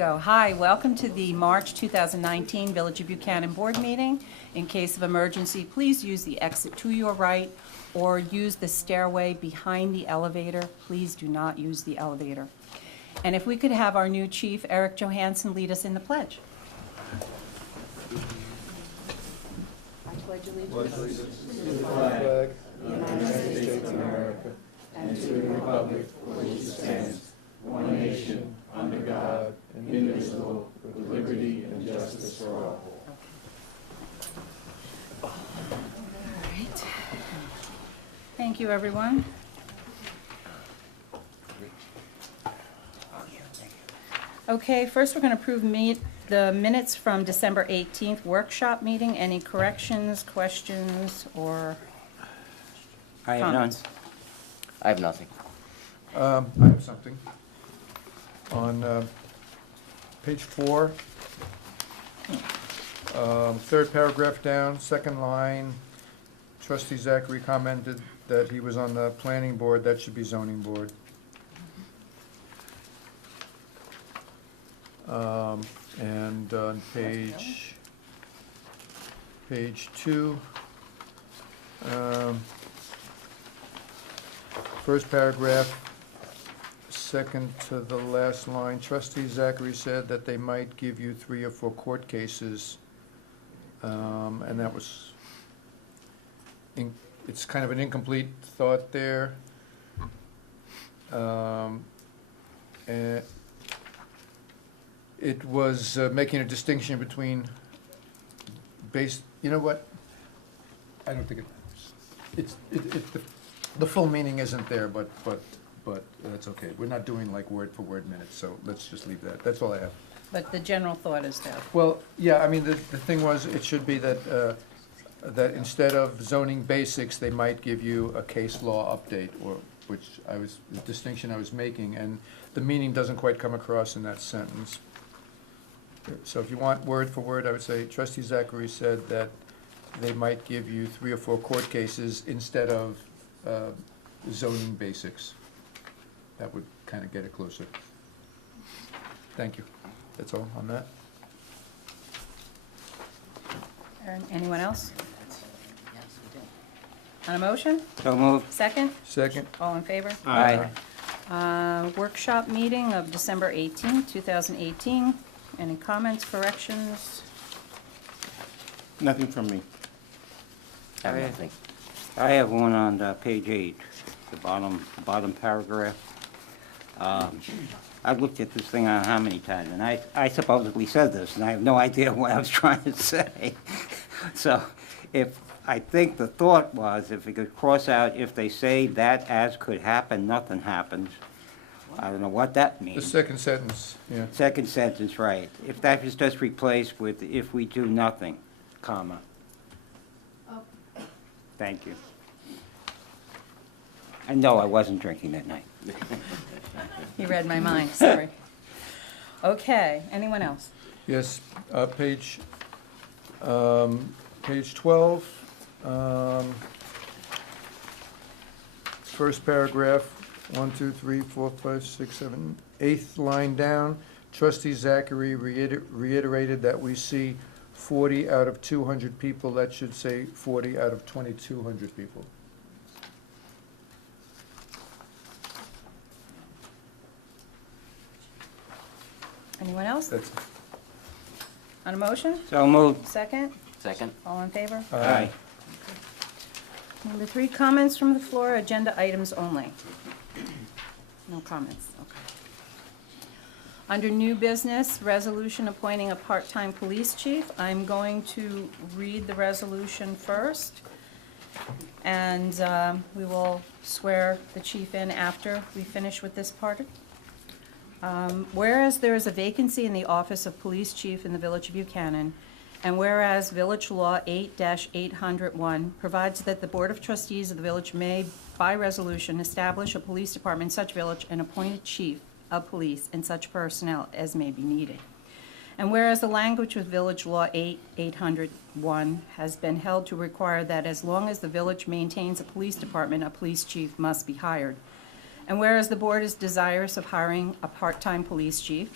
go. Hi, welcome to the March 2019 Village of Buchanan Board Meeting. In case of emergency, please use the exit to your right or use the stairway behind the elevator. Please do not use the elevator. And if we could have our new chief, Eric Johansson, lead us in the pledge. I pledge allegiance to the flag of the United States of America and to the republic for which it stands, one nation, under God, indivisible, with liberty and justice for all. All right. Thank you, everyone. Okay, first we're going to approve the minutes from December 18th workshop meeting. Any corrections, questions, or I have none. comments? I have nothing. I have something. On page 4, third paragraph down, second line, Trustee Zachary commented that he was on the planning board. That should be zoning board. And on page 2, first paragraph, second to the last line, Trustee Zachary said that they might give you 3 or 4 court cases, and that was, it's kind of an incomplete thought there. And it was making a distinction between you know what? I don't think the full meaning isn't there, but that's okay. We're not doing like word for word minutes, so let's just leave that. That's all I have. But the general thought is there. Well, yeah, I mean, the thing was, it should be that, that instead of zoning basics, they might give you a case law update, or, the distinction I was making, and the meaning doesn't quite come across in that sentence. So if you want word for word, I would say Trustee Zachary said that they might give you 3 or 4 court cases instead of zoning basics. That would kind of get it closer. Thank you. That's all on that. Anyone else? On a motion? So moved. Second? Second. All in favor? Aye. Workshop meeting of December 18th, 2018. Any comments, corrections? Nothing from me. I have one on page 8, the bottom paragraph. I've looked at this thing on how many times, and I supposedly said this, and I have no idea what I was trying to say. So I think the thought was, if we could cross out, if they say that as could happen, nothing happens. I don't know what that The means. second sentence, yeah. Second sentence, right. If that was just replaced with, if we do nothing, comma. Thank you. And no, I wasn't drinking that night. You read my mind, sorry. Okay, anyone else? Yes, page 12, first paragraph, 1, 2, 3, 4, 5, 6, 7, 8th line down. Trustee Zachary reiterated that we see 40 out of 200 people. That should say 40 out of 2,200 people. Anyone else? That's On a motion? So moved. Second? Second. All in favor? Aye. Number 3, comments from the floor, agenda items only. No comments, okay. Under new business, resolution appointing a part-time police chief. I'm going to read the resolution first, and we will swear the chief in after we finish with this part. Whereas there is a vacancy in the office of police chief in the Village of Buchanan, and whereas Village Law 8-801 provides that the Board of Trustees of the village may, by resolution, establish a police department in such village and appoint a chief of police and such personnel as may be needed. And whereas the language with Village Law 8-801 has been held to require that as long as the village maintains a police department, a police chief must be hired. And whereas the board is desirous of hiring a part-time police chief,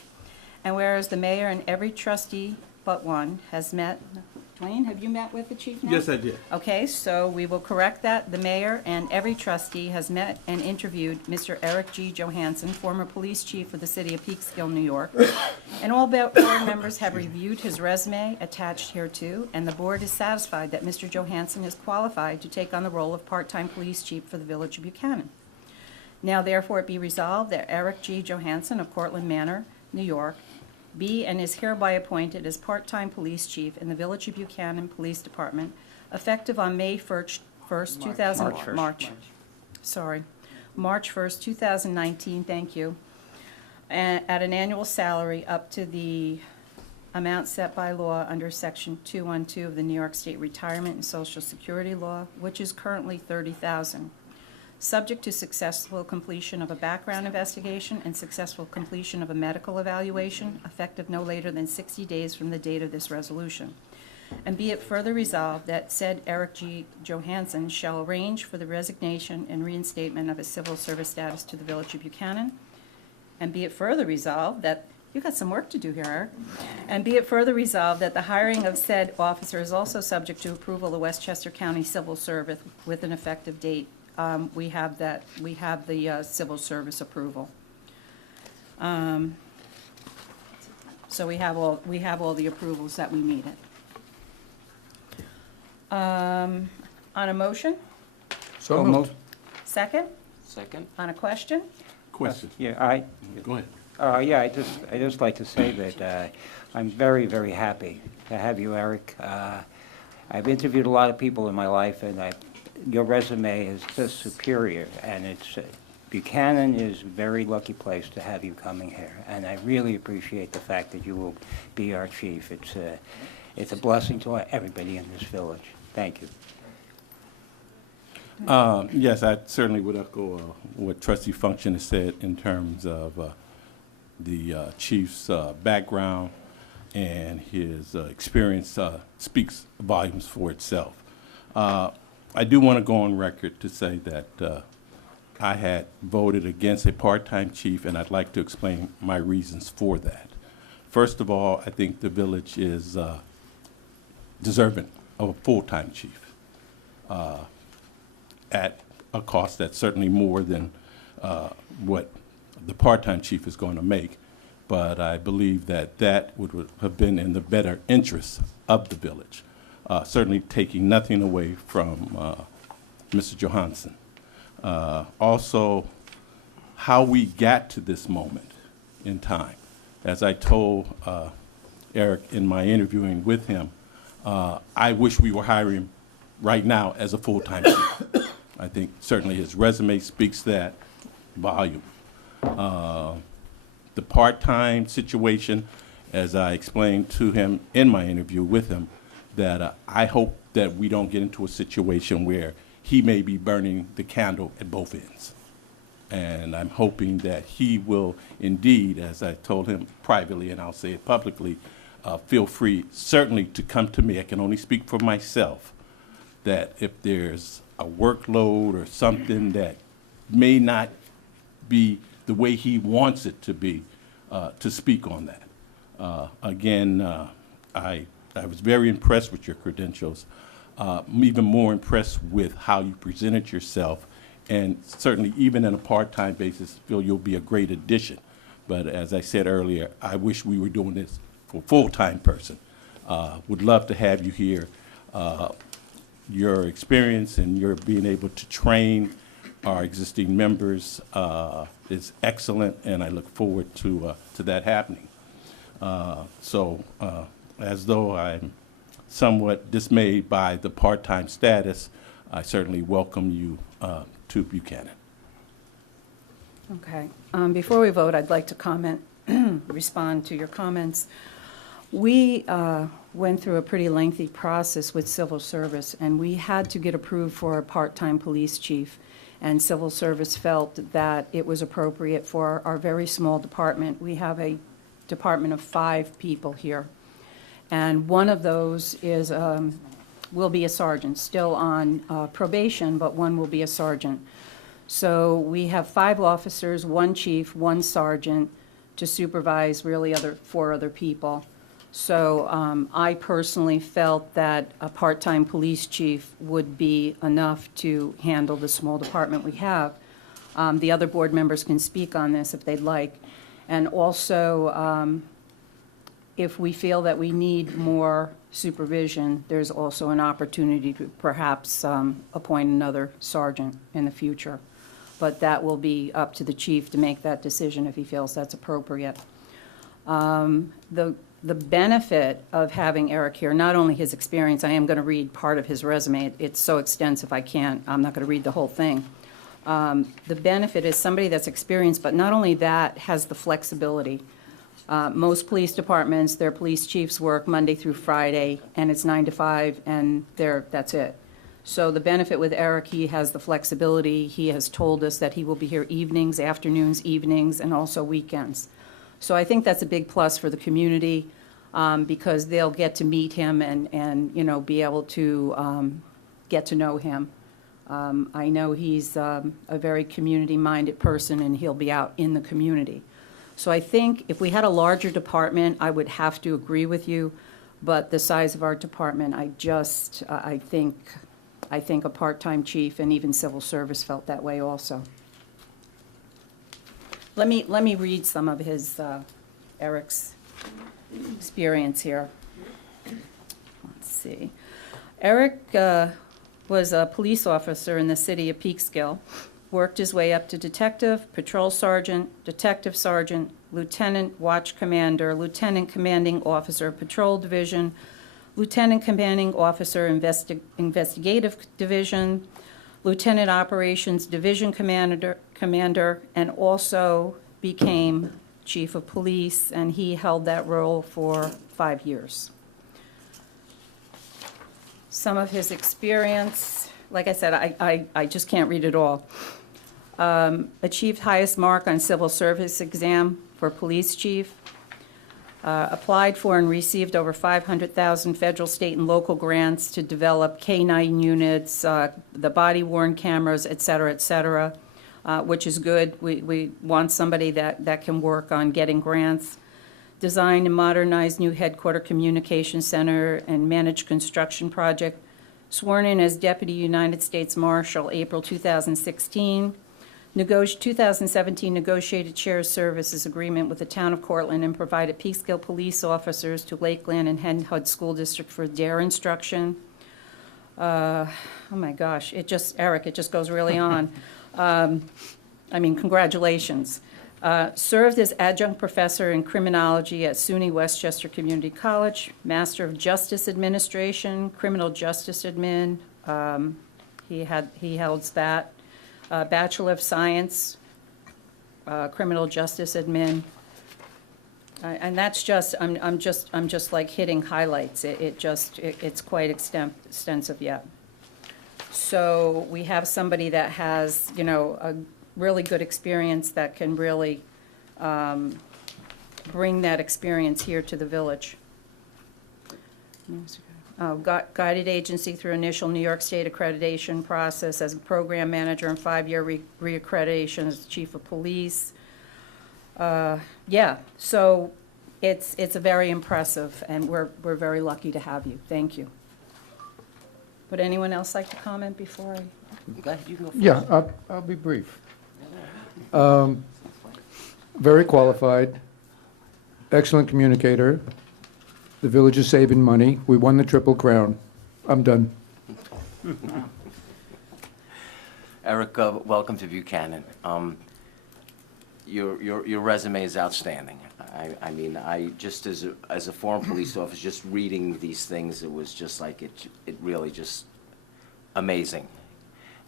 And whereas the mayor and every trustee but one has met, Dwayne, have you met with the chief now? Yes, I did. Okay, so we will correct that. The mayor and every trustee has met and interviewed Mr. Eric G. Johansson, former police chief of the city of Peekskill, New York. And all board members have reviewed his resume attached hereto, and the board is satisfied that Mr. Johansson is qualified to take on the role of part-time police chief for the village of Buchanan. Now therefore it be resolved that Eric G. Johansson of Cortlandt Manor, New York, be and is hereby appointed as part-time police chief in the Village of Buchanan Police Department, effective on May 1st, 2000, March 1st, 2019, thank you, at an annual salary up to the amount set by law under Section 212 of the New York State Retirement and Social Security Law, which is currently $30,000. Subject to successful completion of a background investigation and successful completion of a medical evaluation, effective no later than 60 days from the date of this resolution. And be it further resolved that said Eric G. Johansson shall arrange for the resignation and reinstatement of his civil service status to the Village of Buchanan. And be it further resolved that, you got some work to do here, Eric. And be it further resolved that the hiring of said officer is also subject to approval of the Westchester County Civil Service with an effective date. We have the civil service approval. So we have all the approvals that we needed. On a motion? So moved. Second? Second? On a question? Question. Yeah, Go ahead. yeah, I just like to say that I'm very, very happy to have you, Eric. I've interviewed a lot of people in my life, and your resume is just superior, and it's Buchanan is a very lucky place to have you coming here, and I really appreciate the fact that you will be our chief. It's a blessing to everybody in this village. Thank you. Yes, I certainly would echo what Trustee Function has said in terms of the chief's background, and his experience speaks volumes for itself. I do want to go on record to say that I had voted against a part-time chief, and I'd like to explain my reasons for that. First of all, I think the village is deserving of a full-time chief at a cost that's certainly more than what the part-time chief is going to make. But I believe that that would have been in the better interest of the village. Certainly taking nothing away from Mr. Johansson. Also, how we got to this moment in time. As I told Eric in my interviewing with him, I wish we were hiring right now as a full-time chief. I think certainly his resume speaks that volume. The part-time situation, as I explained to him in my interview with him, that I hope that we don't get into a situation where he may be burning the candle at both ends. And I'm hoping that he will indeed, as I told him privately, and I'll say it publicly, feel free certainly to come to me. I can only speak for myself, that if there's a workload or something that may not be the way he wants it to be, to speak on that. Again, I was very impressed with your credentials, even more impressed with how you presented yourself, and certainly even on a part-time basis, feel you'll be a great addition. But as I said earlier, I wish we were doing this for a full-time person. Would love to have you here. Your experience and your being able to train our existing members is excellent, and I look forward to that happening. As though I'm somewhat dismayed by the part-time status, I certainly welcome you to Buchanan. Okay. Before we vote, I'd like to comment, respond to your comments. We went through a pretty lengthy process with civil service, and we had to get approved for a part-time police chief. And civil service felt that it was appropriate for our very small department. We have a department of 5 people here. And one of those is, will be a sergeant, still on probation, but one will be a sergeant. So we have 5 officers, 1 chief, 1 sergeant, to supervise really four other people. So I personally felt that a part-time police chief would be enough to handle the small department we have. The other board members can speak on this if they'd like. And also, if we feel that we need more supervision, there's also an opportunity to perhaps appoint another sergeant in the future. But that will be up to the chief to make that decision if he feels that's appropriate. The benefit of having Eric here, not only his experience, I am going to read part of his resume. It's so extensive I'm not going to read the whole thing. The benefit is somebody that's experienced, but not only that, has the flexibility. Most police departments, their police chiefs work Monday through Friday, and it's 9 to 5, and that's it. So the benefit with Eric, he has the flexibility. He has told us that he will be here evenings, afternoons, evenings, and also weekends. So I think that's a big plus for the community, because they'll get to meet him and be able to get to know him. I know he's a very community-minded person, and he'll be out in the community. So I think if we had a larger department, I would have to agree with you, but the size of our department, I think a part-time chief and even civil service felt that way also. Let me read some of his, Eric's experience here. Let's see. Eric was a police officer in the city of Peekskill, worked his way up to detective, patrol sergeant, detective sergeant, lieutenant, watch commander, lieutenant commanding officer, patrol division, lieutenant commanding officer, investigative division, lieutenant operations division commander, and also became chief of police, and he held that role for 5 years. Some of his experience, like I said, I just can't read it all. Achieved highest mark on civil service exam for police chief. Applied for and received over 500,000 federal, state, and local grants to develop K-9 units, the body-worn cameras, et cetera, which is good. We want somebody that can work on getting grants. Designed and modernized new headquarter communication center and managed construction project. Sworn in as Deputy United States Marshal April 2016. 2017 negotiated shared services agreement with the town of Cortland and provided Peekskill police officers to Lakeland and Hen Hud School District for DARE instruction. Oh my gosh, Eric, it just goes really on. Congratulations. Served as adjunct professor in criminology at SUNY Westchester Community College, Master of Justice Administration, Criminal Justice Admin. He holds that. Bachelor of Science, Criminal Justice Admin, and that's just I'm just like hitting highlights. It's quite extensive yet. So we have somebody that has a really good experience that can really bring that experience here to the village. Guided agency through initial New York State accreditation process as a program manager and 5-year reaccreditation as chief of police. So it's a very impressive, and we're very lucky to have you. Thank you. Would anyone else like to comment before I? Go ahead, you go first. Yeah, I'll be brief. Very qualified, excellent communicator. The village is saving money. We won the Triple Crown. I'm done. Eric, welcome to Buchanan. Your resume is outstanding. I just as a former police officer, just reading these things, it was just like it really just amazing.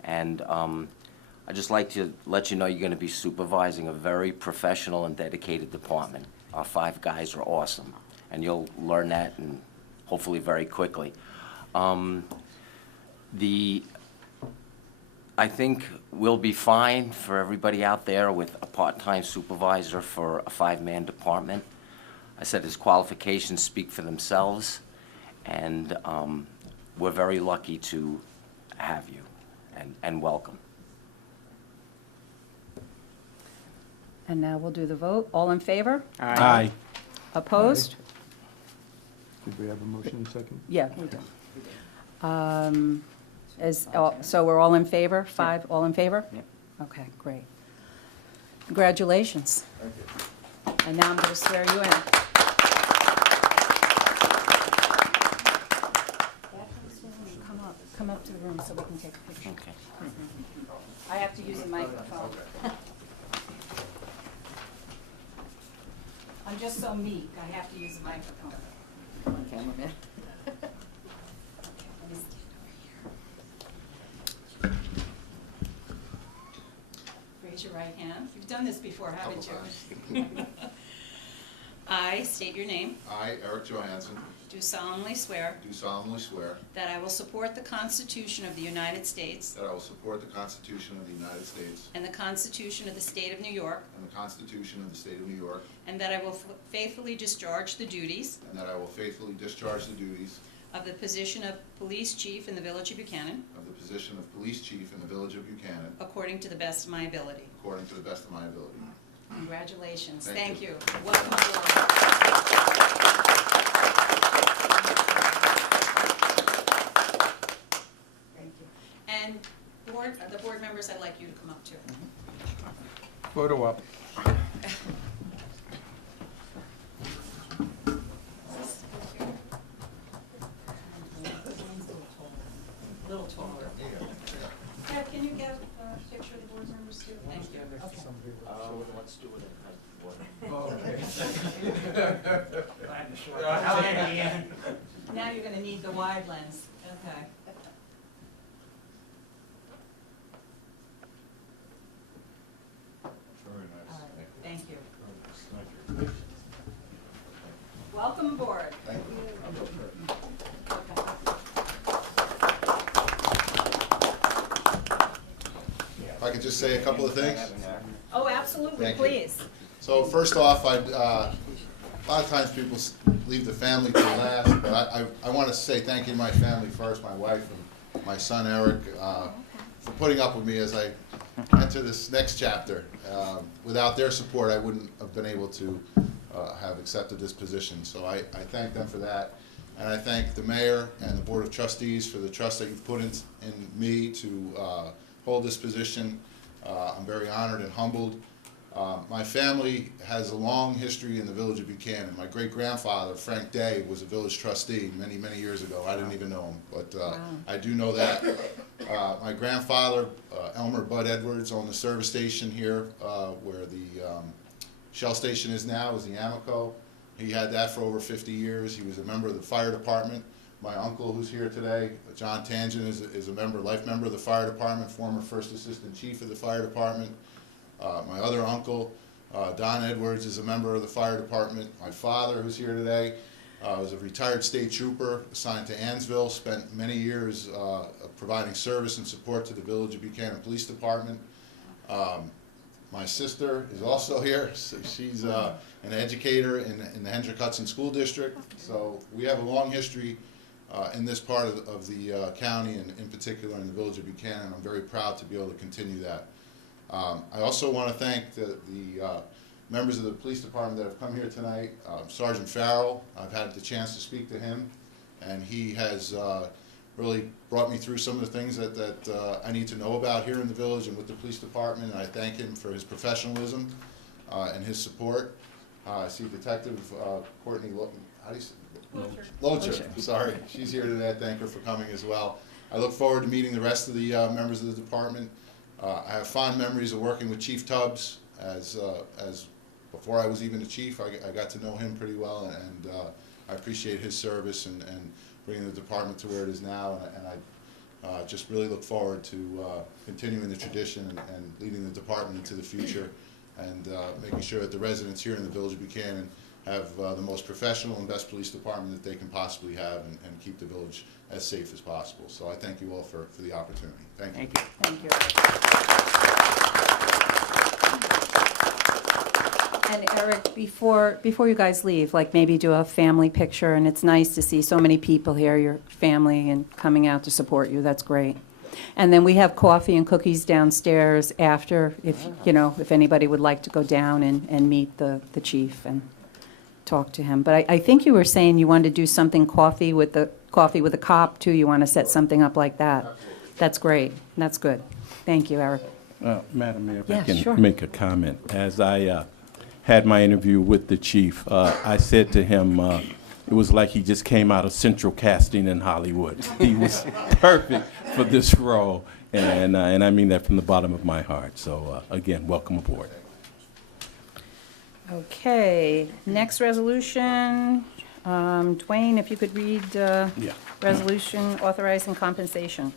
And I'd just like to let you know you're going to be supervising a very professional and dedicated department. Our 5 guys are awesome, and you'll learn that, and hopefully very quickly. I think we'll be fine for everybody out there with a part-time supervisor for a 5-man department. I said his qualifications speak for themselves, and we're very lucky to have you, and welcome. And now we'll do the vote. All in favor? Aye. Opposed? Did we have a motion in a second? Yeah, we do. So we're all in favor? Five, all in favor? Yep. Okay, great. Congratulations. Thank you. And now I'm going to swear you in. Come up to the room so we can take a picture. Okay. I have to use a microphone. I'm just so meek, I have to use a microphone. Cameraman? Raise your right hand. You've done this before, haven't you? I state your name, I, Eric Johansson, do solemnly swear do solemnly swear that I will support the Constitution of the United States that I will support the Constitution of the United States and the Constitution of the State of New York, and the Constitution of the State of New York, and that I will faithfully discharge the duties and that I will faithfully discharge the duties of the position of Police Chief in the Village of Buchanan of the position of Police Chief in the Village of Buchanan according to the best of my ability. according to the best of my ability. Congratulations. Thank Thank you. you. Welcome aboard. Thank you. And the board members, I'd like you to come up too. Photo op. A little taller. Yeah, can you get a picture of the board members too? Thank you. Okay. Let's do it Now you're gonna need the wide lens. Okay. Very All nice. right. Thank you. Thank you. Welcome aboard. Thank you. Okay. If I could just say a couple of things. Oh, absolutely, Thank you. please. So first off, a lot of times people leave the family to last, but I want to say thank you to my family first, my wife and my son Eric, for putting up with me as I enter this next chapter. Without their support, I wouldn't have been able to have accepted this position. So I thank them for that. And I thank the mayor and the board of trustees for the trust that you've put in me to hold this position. I'm very honored and humbled. My family has a long history in the village of Buchanan. My great-grandfather, Frank Day, was a village trustee many, many years ago. I didn't even know him, but I do know that. My grandfather, Elmer Bud Edwards, owned the service station here where the Shell station is now, is the Amoco. He had that for over 50 years. He was a member of the fire department. My uncle, who's here today, John Tangent, is a member, life member of the fire department, former first assistant chief of the fire department. My other uncle, Don Edwards, is a member of the fire department. My father, who's here today, was a retired state trooper assigned to Ansville, spent many years providing service and support to the Village of Buchanan Police Department. My sister is also here. So she's an educator in the Hendrick Hudson School District. So we have a long history in this part of the county, and in particular in the Village of Buchanan. I'm very proud to be able to continue that. I also want to thank the members of the police department that have come here tonight. Sergeant Farrell, I've had the chance to speak to him, and he has really brought me through some of the things that I need to know about here in the village and with the police department, and I thank him for his professionalism and his support. I see Detective Courtney, how do you say? Locher, sorry. She's here today. I thank her for coming as well. I look forward to meeting the rest of the members of the department. I have fond memories of working with Chief Tubbs as before I was even a chief. I got to know him pretty well, and I appreciate his service and bringing the department to where it is now. And I just really look forward to continuing the tradition and leading the department into the future, and making sure that the residents here in the Village of Buchanan have the most professional and best police department that they can possibly have, and keep the village as safe as possible. So I thank you all for the opportunity. Thank you. Thank you. Thank you. And Eric, before you guys leave, like maybe do a family picture, and it's nice to see so many people here, your family, and coming out to support you. That's great. And then we have coffee and cookies downstairs after, if, you know, if anybody would like to go down and meet the chief and talk to him. But I think you were saying you wanted to do something coffee with a cop, too. You want to set something up like that. That's great. That's good. Thank you, Eric. Madam Mayor, if Yeah, I can sure. make a comment. As I had my interview with the chief, I said to him, it was like he just came out of central casting in Hollywood. He was perfect for this role, and I mean that from the bottom of my heart. So again, welcome aboard. Okay, next resolution. Dwayne, if you could read Yeah. resolution authorizing compensation.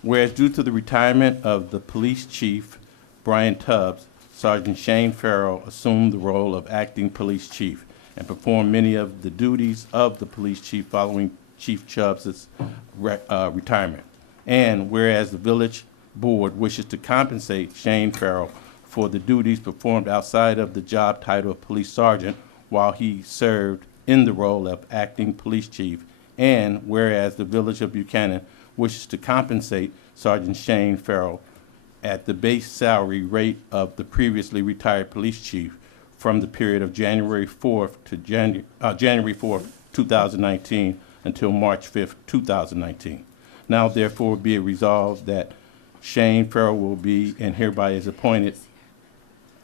Whereas due to the retirement of the police chief, Brian Tubbs, Sergeant Shane Farrell assumed the role of acting police chief and performed many of the duties of the police chief following Chief Chubbs' retirement. And whereas the village board wishes to compensate Shane Farrell for the duties performed outside of the job title of police sergeant while he served in the role of acting police chief, and whereas the village of Buchanan wishes to compensate Sergeant Shane Farrell at the base salary rate of the previously retired police chief from the period of January 4th to January 4th, 2019 until March 5th, 2019. Now therefore be it resolved that Shane Farrell will be and hereby is appointed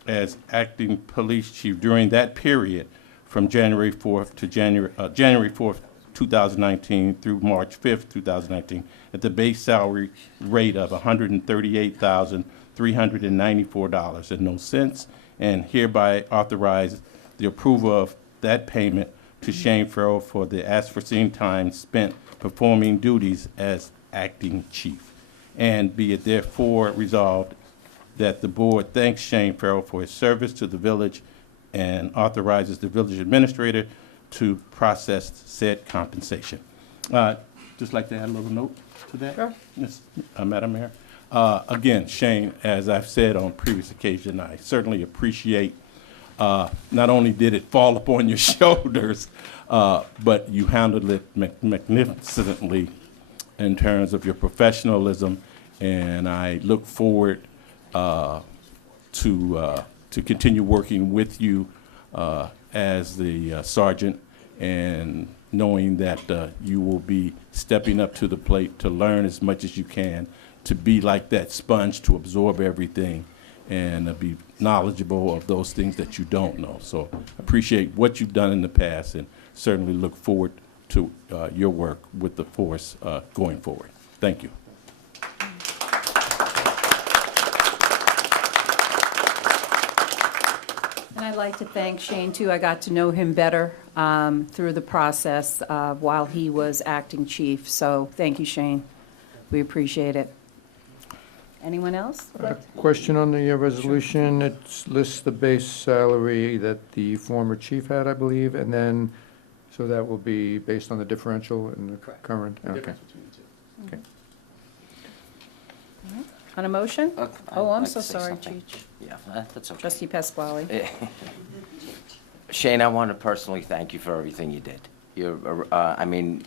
as acting police chief during that period from January 4th to January 4th, 2019 through March 5th, 2019, at the base salary rate of $138,394 and no cents, and hereby authorize the approval of that payment to Shane Farrell for the as foreseen time spent performing duties as acting chief. And be it therefore resolved that the board thanks Shane Farrell for his service to the village and authorizes the village administrator to process said compensation. Just like to add a little note to that. Sure. Yes, Madam Mayor. Again, Shane, as I've said on previous occasion, I certainly appreciate, not only did it fall upon your shoulders, but you handled it magnificently in terms of your professionalism, and I look forward to continue working with you as the sergeant, and knowing that you will be stepping up to the plate to learn as much as you can, to be like that sponge to absorb everything and be knowledgeable of those things that you don't know. So appreciate what you've done in the past, and certainly look forward to your work with the force going forward. Thank you. And I'd like to thank Shane, too. I got to know him better through the process while he was acting chief. So thank you, Shane. We appreciate it. Anyone else? Question on the resolution. It lists the base salary that the former chief had, I believe, and then, so that will be based on the differential in the current? Okay. Okay. On a motion? I'd Oh, I'm like so to say sorry, something. Cheech. Yeah, that's okay. Trustee Pasquale. Shane, I want to personally thank you for everything you did. You're an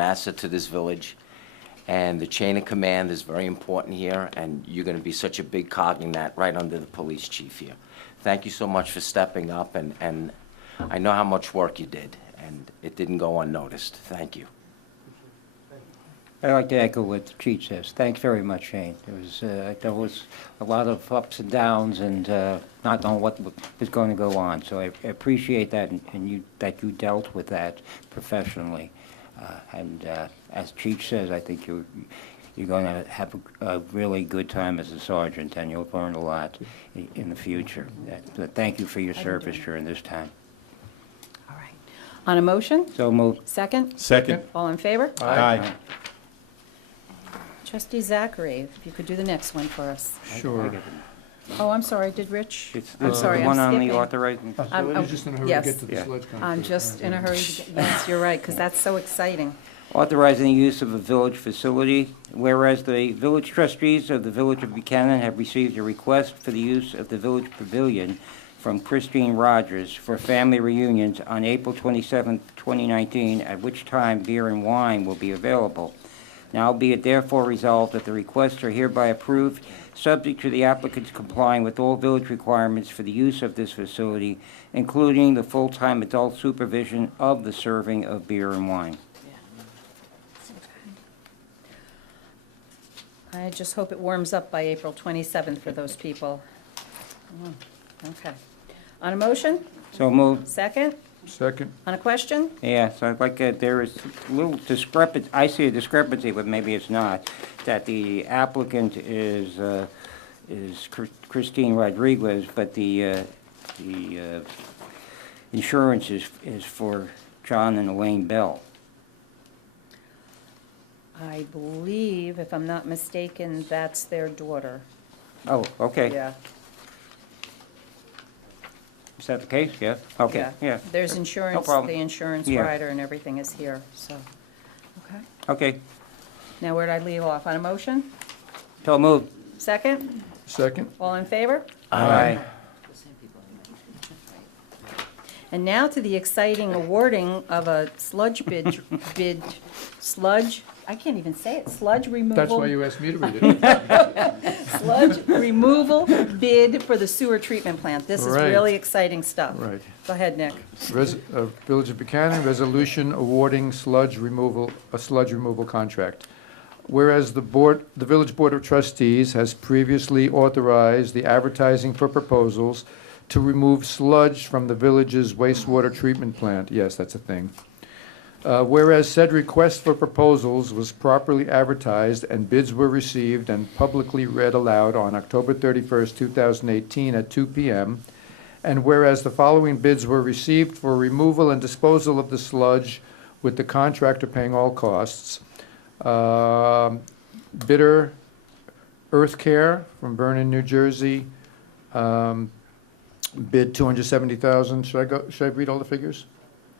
asset to this village, and the chain of command is very important here, and you're going to be such a big cog in that, right under the police chief here. Thank you so much for stepping up, and I know how much work you did, and it didn't go unnoticed. Thank you. I'd like to echo what the chief says. Thanks very much, Shane. There was a lot of ups and downs and not knowing what was going to go on. So I appreciate that, and that you dealt with that professionally. As Chief says, I think you're going to have a really good time as a sergeant, and you'll learn a lot in the future. Thank you for your service during this time. All right. On a motion? So moved. Second? Second. All in favor? Aye. Trustee Zachary, if you could do the next one for us. Sure. Oh, I'm sorry, did Rich? It's I'm sorry, the I'm one on the skipping. authorizing. I'm- You're just in a hurry to yes. get to the Yeah. sledge conference. I'm just in a hurry to get, yes, you're right, because that's so exciting. Authorizing the use of a village facility, whereas the village trustees of the Village of Buchanan have received a request for the use of the village pavilion from Christine Rogers for family reunions on April 27, 2019, at which time beer and wine will be available. Now be it therefore resolved that the requests are hereby approved, subject to the applicants complying with all village requirements for the use of this facility, including the full-time adult supervision of the serving of beer and wine. I just hope it warms up by April 27th for those people. Okay. On a motion? So moved. Second? Second. On a question? Yeah, so I'd like, there is a little discrepancy, I see a discrepancy, but maybe it's not, that the applicant is Christine Rodriguez, but the insurance is for John and Elaine Bell. I believe, if I'm not mistaken, that's their daughter. Oh, okay. Yeah. Is that the case? Yeah? Okay, yeah. There's insurance, problem. the insurance Yeah. rider and everything is here, so. Okay. Okay, Now, where'd I leave off? On a motion? so moved. Second? Second. All in favor? Aye. And now to the exciting awarding of a sludge sludge, I can't even say it, sludge removal. That's why you asked me to read it. Sludge removal bid for the sewer treatment plant. This is Right. really exciting stuff. Right. Go ahead, Nick. Village of Buchanan, resolution awarding a sludge removal contract. Whereas the Village Board of Trustees has previously authorized the advertising for proposals to remove sludge from the village's wastewater treatment plant. Yes, that's a thing. Whereas said request for proposals was properly advertised and bids were received and publicly read aloud on October 31st, 2018 at 2 p.m. And whereas the following bids were received for removal and disposal of the sludge with the contractor paying all costs. Bidder, Earth Care from Vernon, New Jersey, bid $270,000. Should I read all the figures?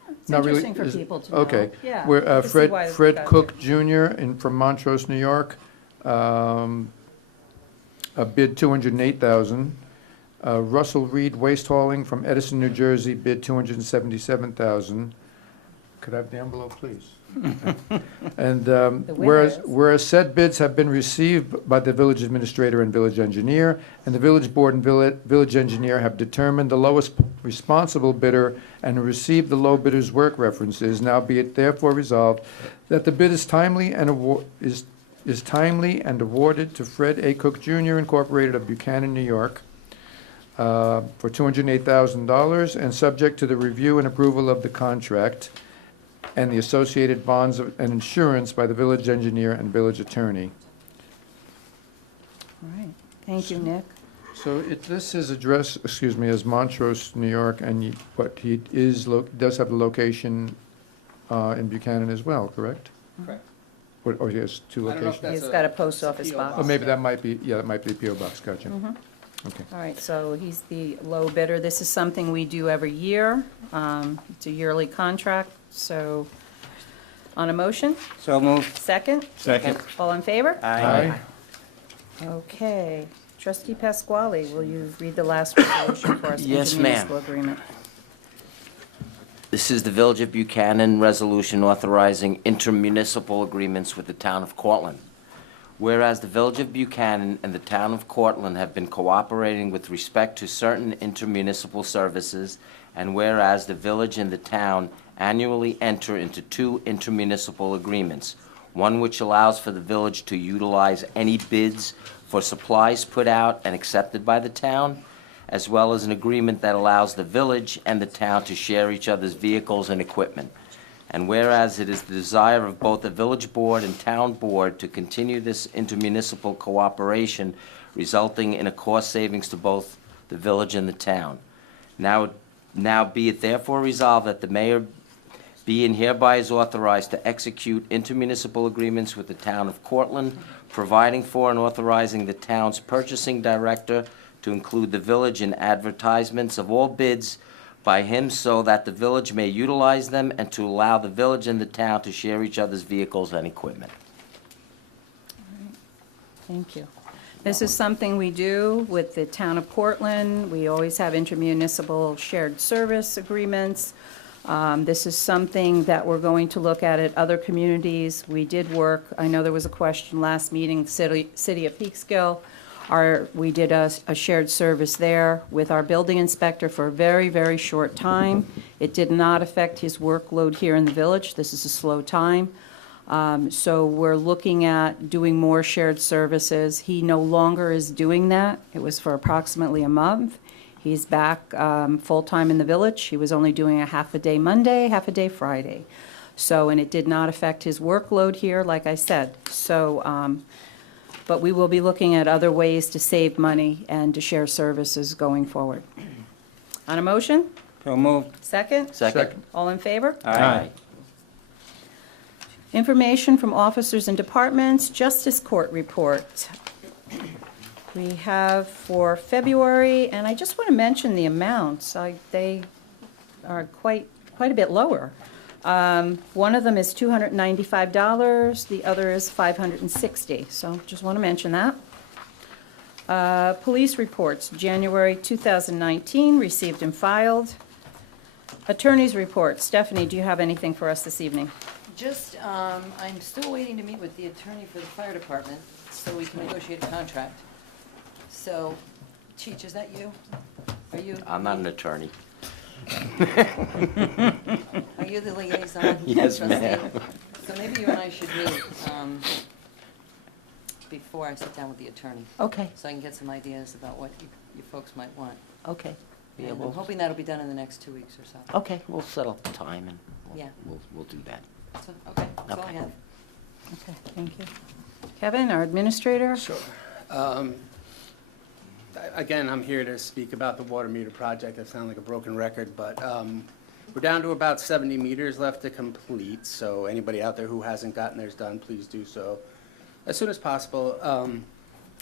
It's Not really. interesting for Is it- people to know. Okay. Yeah. We're, to see why we Fred got Cook here. Jr. From Montrose, New York, a bid $208,000. Russell Reed Waste Hauling from Edison, New Jersey, bid $277,000. Could I have the envelope, please? And winners. whereas said bids have been received by the village administrator and village engineer, and the village board and village engineer have determined the lowest responsible bidder and received the low bidder's work references, now be it therefore resolved that the bid is timely and awarded to Fred A. Cook Jr. Incorporated of Buchanan, New York, for $208,000, and subject to the review and approval of the contract and the associated bonds and insurance by the village engineer and village attorney. All right. Thank you, Nick. So this is addressed, as Montrose, New York, and but he does have a location in Buchanan as well, correct? Correct. Or he has two I don't know if locations? that's He's got a post office PO box. Oh, maybe that might be, that might be a P.O. Box, gotcha. Mhm. Okay. All right, so he's the low bidder. This is something we do every year. It's a yearly contract, so on a motion? So moved. Second? Second. All in favor? Aye. Okay. Trustee Pasquale, will you read the last resolution for us? Yes, ma'am. Intermunicipal agreement. This is the Village of Buchanan resolution authorizing intermunicipal agreements with the town of Cortland. Whereas the Village of Buchanan and the town of Cortland have been cooperating with respect to certain intermunicipal services, and whereas the village and the town annually enter into 2 intermunicipal agreements, one which allows for the village to utilize any bids for supplies put out and accepted by the town, as well as an agreement that allows the village and the town to share each other's vehicles and equipment. And whereas it is the desire of both the village board and town board to continue this intermunicipal cooperation, resulting in a cost savings to both the village and the town. Now be it therefore resolved that the mayor be and hereby is authorized to execute intermunicipal agreements with the town of Cortland, providing for and authorizing the town's purchasing director to include the village in advertisements of all bids by him so that the village may utilize them, and to allow the village and the town to share each other's vehicles and equipment. Thank you. This is something we do with the town of Portland. We always have intermunicipal shared service agreements. This is something that we're going to look at other communities. We did work, I know there was a question last meeting, City of Peekskill. We did a shared service there with our building inspector for a very, very short time. It did not affect his workload here in the village. This is a slow time. So we're looking at doing more shared services. He no longer is doing that. It was for approximately a month. He's back full-time in the village. He was only doing a half a day Monday, half a day Friday. So, and it did not affect his workload here, like I said. So, but we will be looking at other ways to save money and to share services going forward. On a motion? So moved. Second? Second. All in favor? Aye. Information from officers and departments, Justice Court report. We have for February, and I just want to mention the amounts. They are quite a bit lower. One of them is $295, the other is $560, so just want to mention that. Police reports, January 2019, received and filed. Attorney's report, Stephanie, do you have anything for us this evening? Just, I'm still waiting to meet with the attorney for the fire department so we can negotiate a contract. So, Cheech, is that you? Are you? I'm not an attorney. Are you the liaison? Yes, trustee? ma'am. So maybe you and I should meet before I sit down with the attorney, Okay, so I can get some ideas about what you folks might want. okay, Yeah, And we'll- I'm hoping that'll be done in the next 2 weeks or so. okay, We'll settle the time and Yeah. we'll do that. So, okay, that's all I Okay. have. okay, thank you. Kevin, our administrator? Sure. Again, I'm here to speak about the water meter project. I sound like a broken record, but we're down to about 70 meters left to complete, so anybody out there who hasn't gotten theirs done, please do so as soon as possible.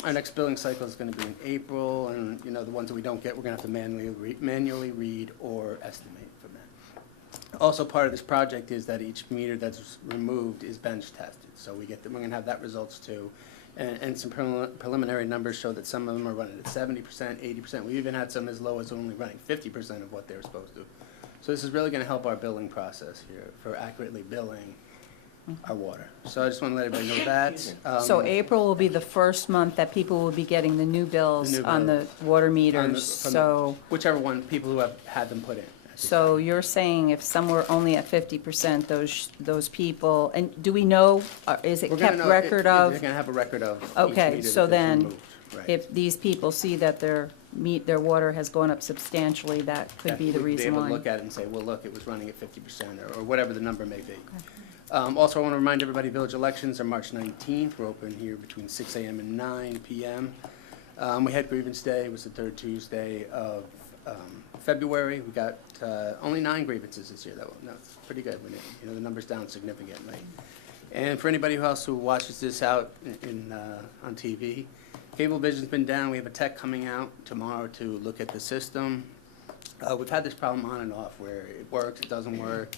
Our next billing cycle is going to be in April, and, you know, the ones that we don't get, we're going to have to manually read or estimate from that. Also, part of this project is that each meter that's removed is bench tested, so we're going to have that results too. And some preliminary numbers show that some of them are running at 70%, 80%. We even had some as low as only running 50% of what they were supposed to. So this is really going to help our billing process here for accurately billing our water. So I just want to let everybody know that. So April will be the first month that people will be getting the new bills The new on the bill. water on the- meters, from so, Whichever one, people who have had them put in. so you're saying if some were only at 50%, those people, and do we know, is it We're gonna kept know- record They're of? going to have a record of each Okay, meter so that they've then, removed. Right. if these people see that their water has gone up substantially, that could Yeah, be the we'd reason Be able why. to look at it and say, well, look, it was running at 50% or whatever the number may be. Also, I want to remind everybody, village elections are March 19th. We're open here between 6 a.m. and 9 p.m. We had grievance day. It was the third Tuesday of February. We got only 9 grievances this year. That's pretty good. You know, the number's down significantly. And for anybody else who watches this out on TV, Cablevision's been down. We have a tech coming out tomorrow to look at the system. We've had this problem on and off where it works, it doesn't work,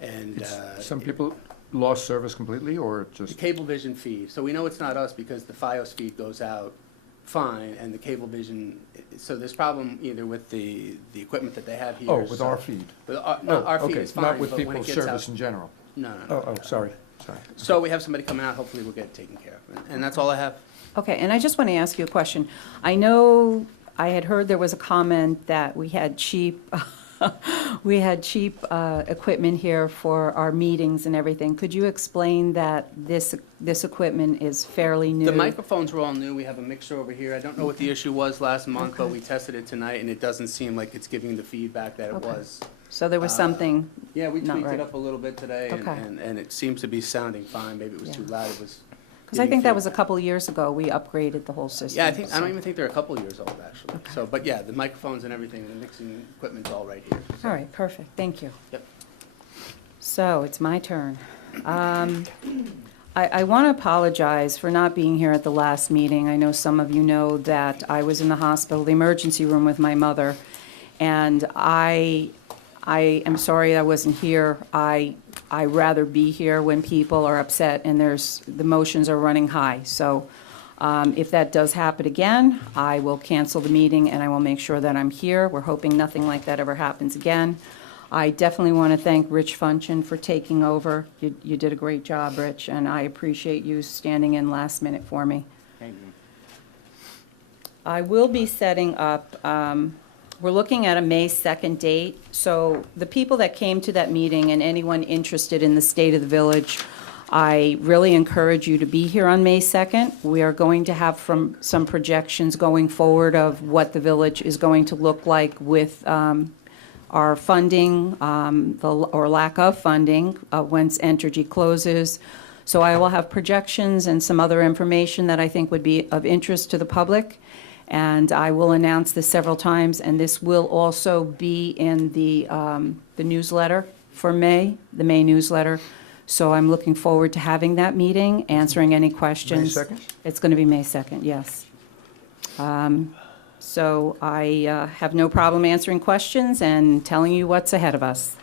and Some people lost service completely, or the just, Cablevision feed. So we know it's not us because the FiOS feed goes out fine, and the Cablevision. So there's problem either with the equipment that they have here. oh, with so- our feed? With our feed okay, is fine, not with but when it people's gets out. service in general? No. Oh, sorry. So we have somebody coming out. Hopefully, we'll get it taken care of, and that's all I have. Okay, and I just want to ask you a question. I know I had heard there was a comment that we had cheap, equipment here for our meetings and everything. Could you explain that this equipment is fairly new? The microphones were all new. We have a mixer over here. I don't know what the issue was last month, but we tested it tonight, and it doesn't seem like it's giving the feedback that it Okay. was. So there was something, Yeah, we Not tweaked right. it up a little bit today, Okay. and it seems to be sounding fine. Maybe it was too Yeah. loud. It was. because I giving think that was a feedback. couple of years ago, we upgraded the whole system. Yeah, I don't so- even think they're a couple years old, actually. Okay. So, but yeah, the microphones and everything, the mixing equipment's all right here. so. All right, perfect, thank you. Yep. So it's my turn. I want to apologize for not being here at the last meeting. I know some of you know that I was in the hospital, the emergency room with my mother, and I am sorry I wasn't here. I rather be here when people are upset and the emotions are running high. So if that does happen again, I will cancel the meeting and I will make sure that I'm here. We're hoping nothing like that ever happens again. I definitely want to thank Rich Funchen for taking over. You did a great job, Rich, and I appreciate you standing in last minute for me. Thank you. I will be setting up, we're looking at a May 2nd date, so the people that came to that meeting and anyone interested in the state of the village, I really encourage you to be here on May 2nd. We are going to have some projections going forward of what the village is going to look like with our funding, or lack of funding, once Entergy closes. So I will have projections and some other information that I think would be of interest to the public. And I will announce this several times, and this will also be in the newsletter for May, the May newsletter. So I'm looking forward to having that meeting, answering any questions. May 2nd? It's going to be May 2nd, yes. So I have no problem answering questions and telling you what's ahead of us.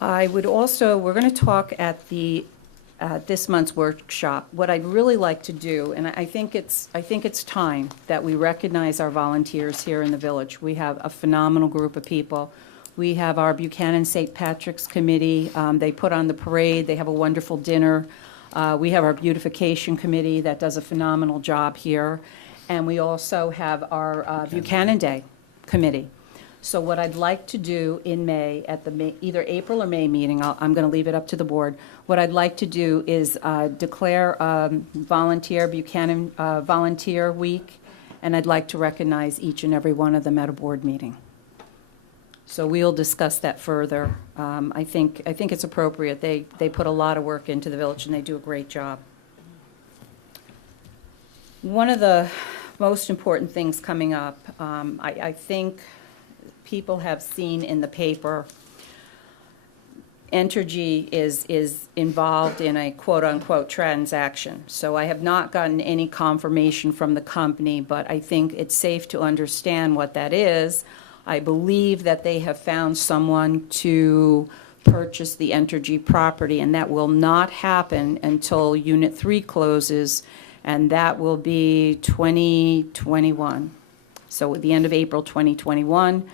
I would also, we're going to talk at this month's workshop, what I'd really like to do, and I think it's time that we recognize our volunteers here in the village. We have a phenomenal group of people. We have our Buchanan St. Patrick's Committee. They put on the parade. They have a wonderful dinner. We have our Beautification Committee that does a phenomenal job here. And we also have our Buchanan Day Committee. So what I'd like to do in May, at the either April or May meeting, I'm going to leave it up to the board. What I'd like to do is declare Buchanan Volunteer Week, and I'd like to recognize each and every one of them at a board meeting. So we'll discuss that further. I think it's appropriate. They put a lot of work into the village, and they do a great job. One of the most important things coming up, I think people have seen in the paper, Entergy is involved in a quote-unquote transaction. So I have not gotten any confirmation from the company, but I think it's safe to understand what that is. I believe that they have found someone to purchase the Entergy property, and that will not happen until Unit 3 closes, and that will be 2021. So at the end of April 2021.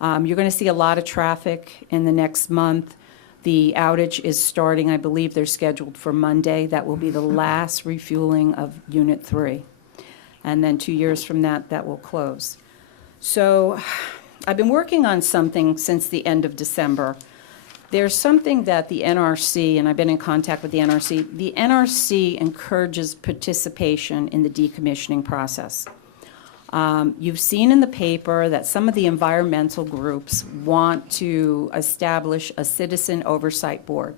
You're going to see a lot of traffic in the next month. The outage is starting, I believe they're scheduled for Monday. That will be the last refueling of Unit 3. And then 2 years from that, that will close. So I've been working on something since the end of December. There's something that the NRC, and I've been in contact with the NRC encourages participation in the decommissioning process. You've seen in the paper that some of the environmental groups want to establish a citizen oversight board.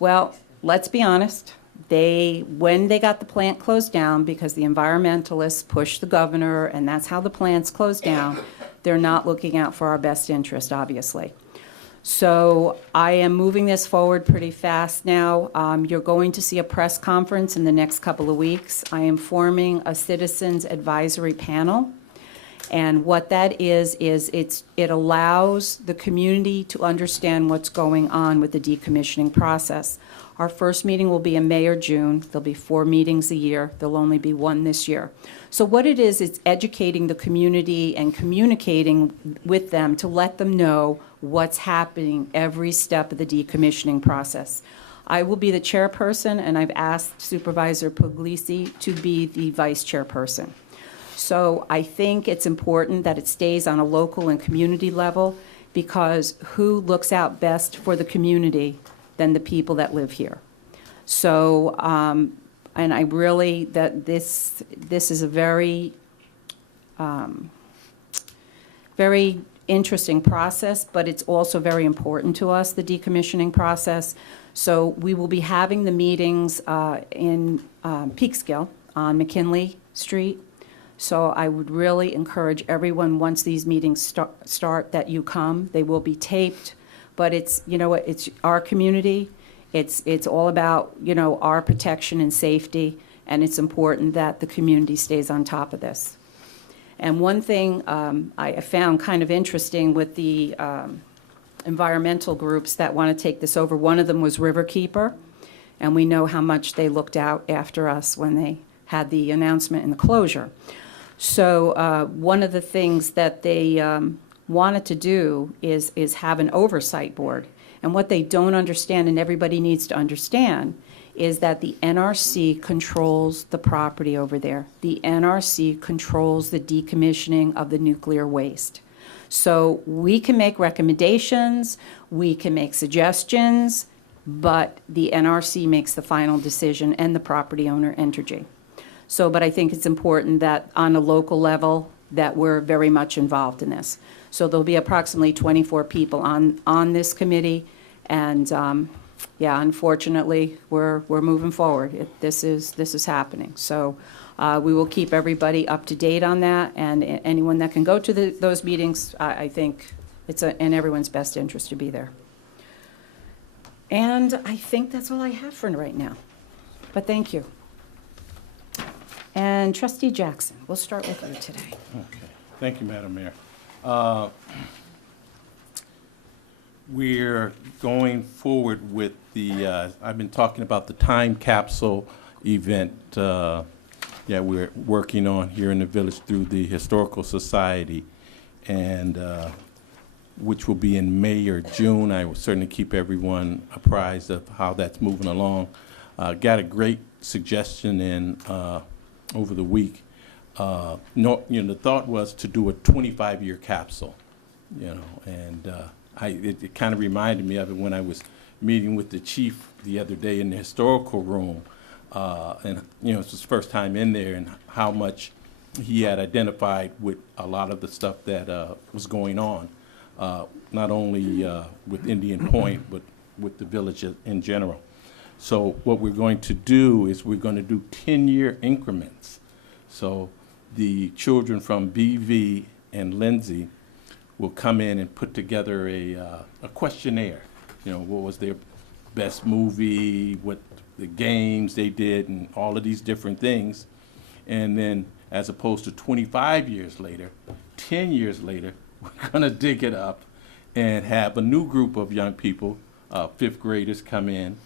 Well, let's be honest, when they got the plant closed down, because the environmentalists pushed the governor, and that's how the plant's closed down, they're not looking out for our best interest, obviously. So I am moving this forward pretty fast now. You're going to see a press conference in the next couple of weeks. I am forming a citizens advisory panel. And what that is it allows the community to understand what's going on with the decommissioning process. Our first meeting will be in May or June. There'll be 4 meetings a year. There'll only be 1 this year. So what it is, it's educating the community and communicating with them to let them know what's happening every step of the decommissioning process. I will be the chairperson, and I've asked Supervisor Puglisi to be the vice chairperson. So I think it's important that it stays on a local and community level, because who looks out best for the community than the people that live here? So, and I really, that this is a very, very interesting process, but it's also very important to us, the decommissioning process. So we will be having the meetings in Peekskill on McKinley Street. So I would really encourage everyone, once these meetings start, that you come. They will be taped, but it's, you know, it's our community. It's all about, you know, our protection and safety, and it's important that the community stays on top of this. And one thing I found kind of interesting with the environmental groups that want to take this over, one of them was Riverkeeper, and we know how much they looked out after us when they had the announcement and the closure. So one of the things that they wanted to do is have an oversight board. And what they don't understand, and everybody needs to understand, is that the NRC controls the property over there. The NRC controls the decommissioning of the nuclear waste. So we can make recommendations, we can make suggestions, but the NRC makes the final decision and the property owner, Entergy. So, but I think it's important that on a local level, that we're very much involved in this. So there'll be approximately 24 people on this committee, and yeah, unfortunately, we're moving forward. This is happening. So we will keep everybody up to date on that, and anyone that can go to those meetings, I think it's in everyone's best interest to be there. And I think that's all I have for right now. But thank you. And Trustee Jackson, we'll start with you today. Okay. Thank you, Madam Mayor. We're going forward with the, I've been talking about the time capsule event that we're working on here in the village through the Historical Society, and which will be in May or June. I will certainly keep everyone apprised of how that's moving along. Got a great suggestion in over the week. The thought was to do a 25-year capsule, and it kind of reminded me of it when I was meeting with the chief the other day in the historical room, and it's his first time in there, and how much he had identified with a lot of the stuff that was going on, not only with Indian Point, but with the village in general. So what we're going to do is we're going to do 10-year increments. So the children from BV and Lindsay will come in and put together a questionnaire. What was their best movie, what the games they did, and all of these different things. And then, as opposed to 25 years later, 10 years later, we're going to dig it up and have a new group of young people, fifth graders, come in,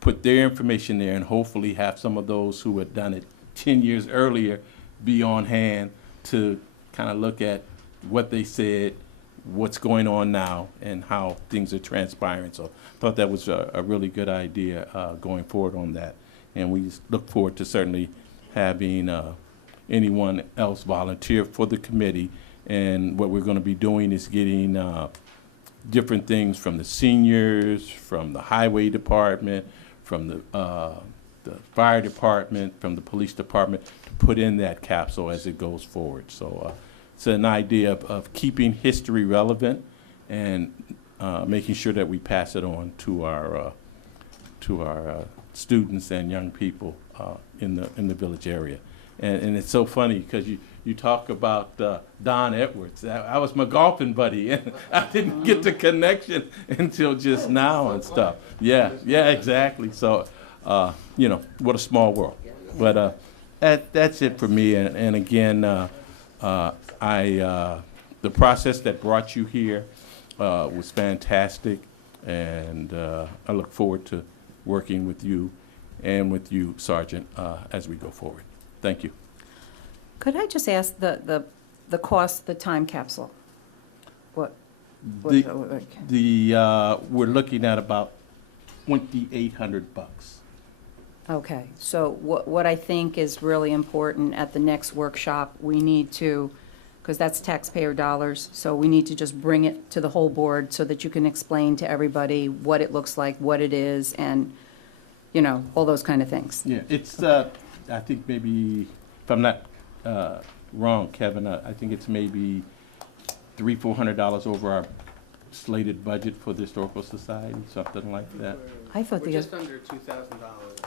put their information there, and hopefully have some of those who had done it 10 years earlier be on hand to kind of look at what they said, what's going on now, and how things are transpiring. So I thought that was a really good idea going forward on that. And we look forward to certainly having anyone else volunteer for the committee. And what we're going to be doing is getting different things from the seniors, from the highway department, from the fire department, from the police department, to put in that capsule as it goes forward. So it's an idea of keeping history relevant and making sure that we pass it on to our students and young people in the village area. And it's so funny because you talk about Don Edwards. I was my golfing buddy, and I didn't get the connection until just now and stuff. Yeah, exactly. So, what a small world. But that's it for me. And again, the process that brought you here was fantastic, and I look forward to working with you and with you, Sergeant, as we go forward. Thank you. Could I just ask the cost of the time capsule? What? We're looking at about $2,800. Okay, so what I think is really important at the next workshop, we need to, because that's taxpayer dollars, so we need to just bring it to the whole board so that you can explain to everybody what it looks like, what it is, and, all those kind of things. Yeah, it's, I think maybe, if I'm not wrong, Kevin, I think it's maybe $300-400 over our slated budget for the Historical Society, something like that. I thought We're just under $2,000.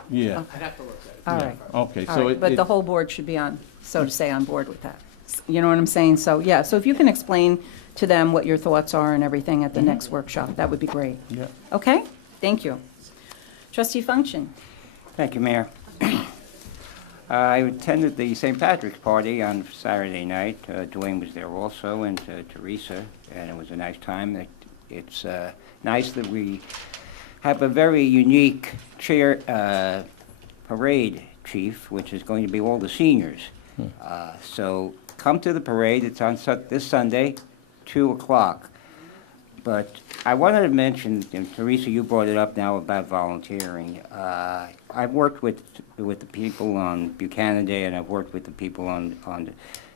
Yeah. I'd have to look at it. All right. Okay, All so right, but the whole board should be on, so to say, on board with that. You know what I'm saying? So, yeah, so if you can explain to them what your thoughts are and everything at the next workshop, that would be great. Yeah. Okay? Thank you. Trustee Function. Thank you, Mayor. I attended the St. Patrick's Party on Saturday night. Dwayne was there also, and Teresa, and it was a nice time. It's nice that we have a very unique parade chief, which is going to be all the seniors. So come to the parade. It's on this Sunday, 2 o'clock. But I wanted to mention, and Teresa, you brought it up now about volunteering. I've worked with the people on Buchanan Day, and I've worked with the people on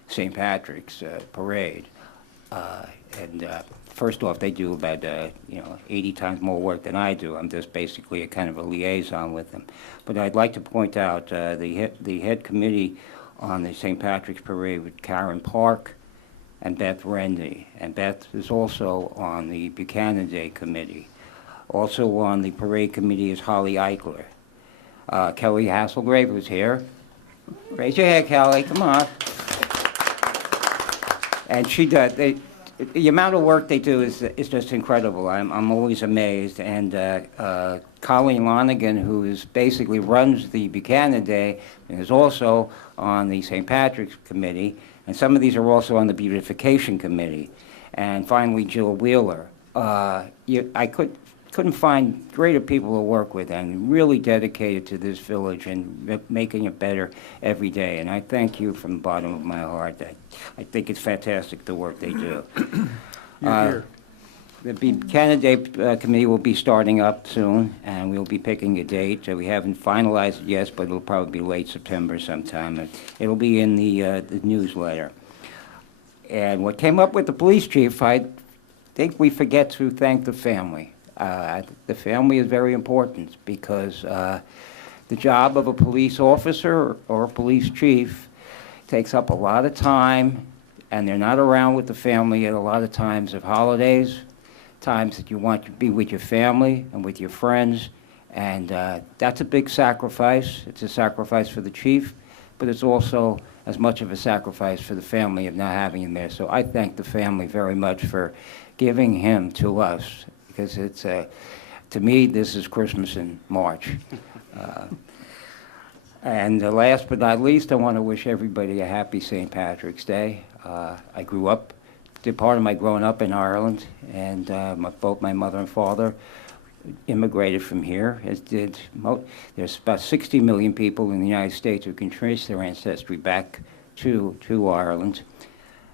St. Patrick's parade. First off, they do about 80 times more work than I do. I'm just basically a kind of a liaison with them. But I'd like to point out the head committee on the St. Patrick's parade with Karen Park and Beth Rendy. And Beth is also on the Buchanan Day committee. Also on the parade committee is Holly Eichler. Kelly Hasselgrave, who's here. Raise your hand, Kelly, come on. And she does, the amount of work they do is just incredible. I'm always amazed. And Colleen Lonigan, who is basically runs the Buchanan Day, is also on the St. Patrick's committee. And some of these are also on the beautification committee. And finally, Jill Wheeler. I couldn't find greater people to work with, and really dedicated to this village and making it better every day. And I thank you from the bottom of my heart. I think it's fantastic, the work they do. You're here. The Buchanan Day Committee will be starting up soon, and we'll be picking a date. We haven't finalized it yet, but it'll probably be late September sometime. It'll be in the newsletter. And what came up with the police chief, I think we forget to thank the family. The family is very important, because the job of a police officer or a police chief takes up a lot of time, and they're not around with the family at a lot of times of holidays, times that you want to be with your family and with your friends, and that's a big sacrifice. It's a sacrifice for the chief, but it's also as much of a sacrifice for the family of not having him there. So I thank the family very much for giving him to us, because it's, to me, this is Christmas in March. And last but not least, I want to wish everybody a happy St. Patrick's Day. I grew up, did part of my growing up in Ireland, and both my mother and father immigrated from here, as did there's about 60 million people in the United States who can trace their ancestry back to Ireland.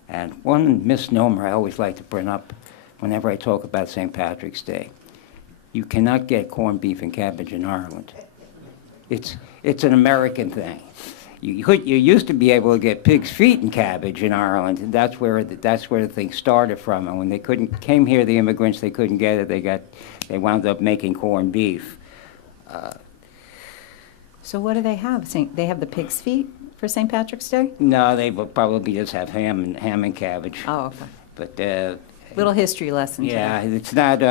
And one misnomer I always like to bring up whenever I talk about St. Patrick's Day: you cannot get corned beef and cabbage in Ireland. It's an American thing. You used to be able to get pig's feet and cabbage in Ireland, and that's where the thing started from. And when they came here, the immigrants, they couldn't get it. They wound up making corned beef. So what do they have? They have the pig's feet for St. Patrick's Day? No, they will probably just have ham and cabbage. Oh, okay. But Little history lesson today. yeah, it's not.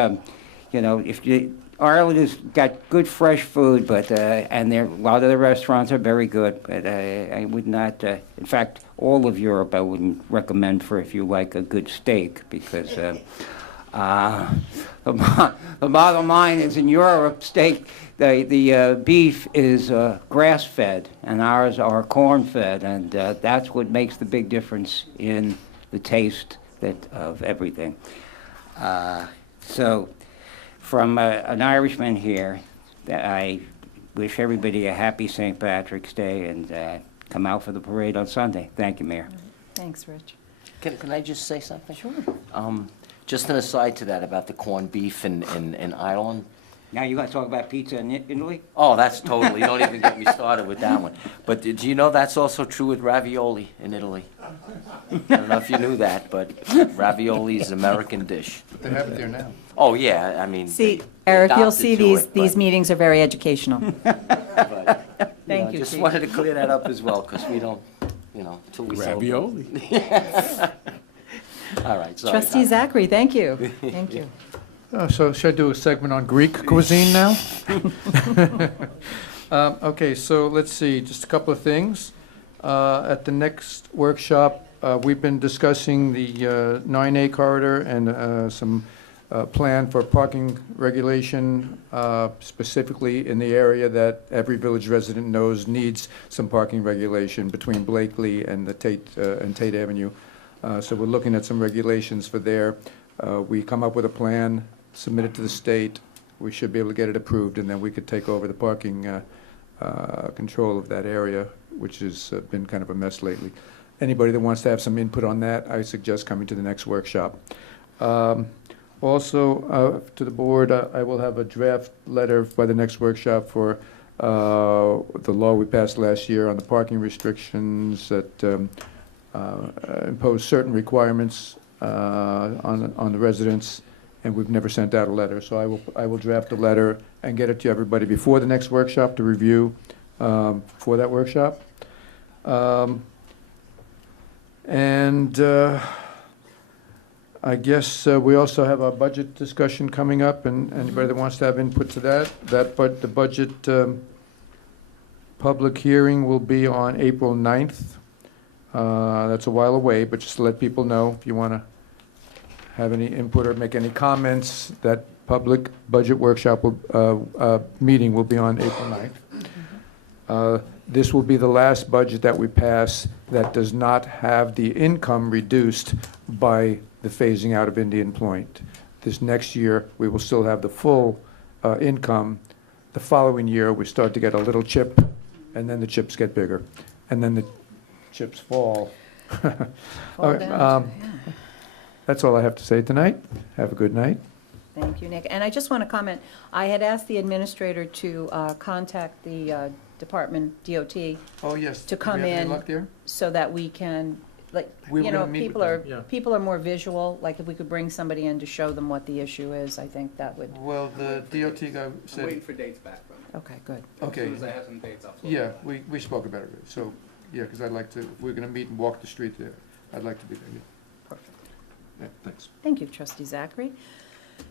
Ireland has got good fresh food, but and a lot of the restaurants are very good. But I would not. In fact, all of Europe I wouldn't recommend for if you like a good steak, because the bottom line is, in Europe, steak, the beef is grass-fed, and ours are corn-fed, and that's what makes the big difference in the taste of everything. So, from an Irishman here, I wish everybody a happy St. Patrick's Day, and come out for the parade on Sunday. Thank you, Mayor. Thanks, Rich. Can I just say something? Sure. Just an aside to that about the corned beef in Ireland. Now you want to talk about pizza in Italy? Oh, that's totally, don't even get me started with that one. But do you know that's also true with ravioli in Italy? I don't know if you knew that, but ravioli is an American dish. They have it there now. Oh, yeah, I mean. See, they Eric, you'll adopted see to these it, meetings are very educational. but, Thank you, Just Chief. wanted to clear that up as well, because we don't, till we celebrate. Ravioli. All right, sorry. Trustee Zachary, thank you. Thank you. So should I do a segment on Greek cuisine now? Okay, so let's see, just a couple of things. At the next workshop, we've been discussing the 9A corridor and some plan for parking regulation, specifically in the area that every village resident knows needs some parking regulation between Blakely and the Tate Avenue. So we're looking at some regulations for there. We come up with a plan, submit it to the state. We should be able to get it approved, and then we could take over the parking control of that area, which has been kind of a mess lately. anybody that wants to have some input on that, I suggest coming to the next workshop. Also, to the board, I will have a draft letter by the next workshop for the law we passed last year on the parking restrictions that impose certain requirements on the residents, and we've never sent out a letter. So I will draft a letter and get it to everybody before the next workshop to review for that workshop. I guess we also have a budget discussion coming up, and anybody that wants to have input to that, but the budget public hearing will be on April 9th. That's a while away, but just to let people know, if you want to have any input or make any comments, that public budget workshop meeting will be on April 9th. This will be the last budget that we pass that does not have the income reduced by the phasing out of Indian Point. This next year, we will still have the full income. The following year, we start to get a little chip, and then the chips get bigger, and then the chips fall. All right, down, yeah. that's all I have to say tonight. Have a good night. Thank you, Nick. And I just want to comment, I had asked the administrator to contact the department, DOT, Oh, yes. To come in. So that we can, like, We were you know, gonna meet people with are, them, yeah. people are more visual, like if we could bring somebody in to show them what the issue is, I think that would, Well, the DOT guy I'm said, waiting for dates back from him. okay, good. okay. As soon as I have some dates, I'll. float Yeah, them. we spoke about it, so, yeah, because I'd like to, if we're going to meet and walk the street there, I'd like to be there, yeah. Perfect. Yeah, thanks. Thank you, trustee Zachary.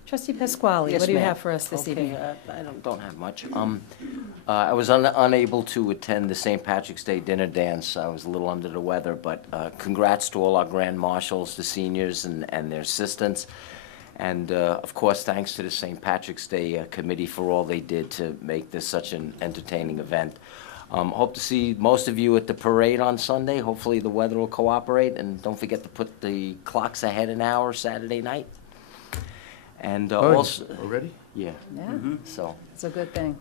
Trustee Pasquale, Yes, what do you ma'am. have for us this Okay, evening? I don't have much. I was unable to attend the St. Patrick's Day dinner dance. I was a little under the weather, but congrats to all our grand marshals, the seniors, and their assistants. And, of course, thanks to the St. Patrick's Day committee for all they did to make this such an entertaining event. Hope to see most of you at the parade on Sunday. Hopefully the weather will cooperate, and don't forget to put the clocks ahead an hour Saturday night. And also, Already? yeah, Yeah, so. it's a good thing.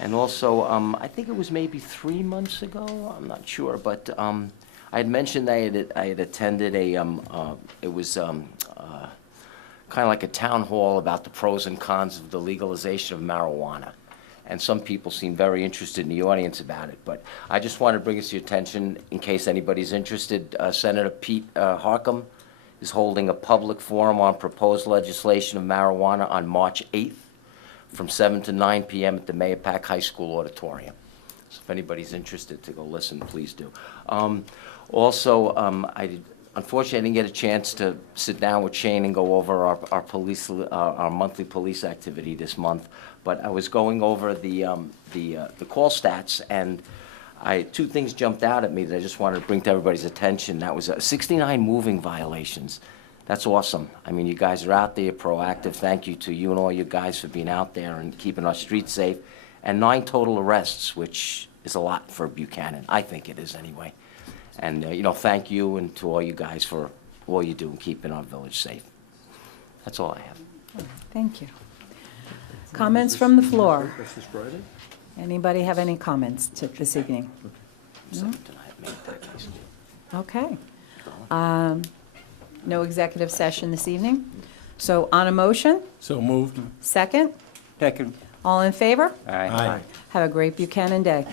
And also, I think it was maybe 3 months ago, I'm not sure, but I had mentioned I had attended it was kind of like a town hall about the pros and cons of the legalization of marijuana. And some people seem very interested in the audience about it, but I just want to bring us to your attention, in case anybody's interested, Senator Pete Harcum is holding a public forum on proposed legislation of marijuana on March 8th from 7 to 9 p.m. at the Mayapack High School auditorium. So if anybody's interested to go listen, please do. Also, unfortunately, I didn't get a chance to sit down with Shane and go over our monthly police activity this month, but I was going over the call stats, and two things jumped out at me that I just wanted to bring to everybody's attention. That was 69 moving violations. That's awesome. I mean, you guys are out there, proactive. Thank you to you and all you guys for being out there and keeping our streets safe. And 9 total arrests, which is a lot for Buchanan. I think it is anyway. And, thank you and to all you guys for all you do in keeping our village safe. That's all I have. Thank you. Comments from the floor? That's this Friday? Anybody have any comments this evening? 7 tonight, Mayapack High School. Okay. No executive session this evening. So on a motion, So moved. second, Second. all in favor? Aye. Have a great Buchanan Day.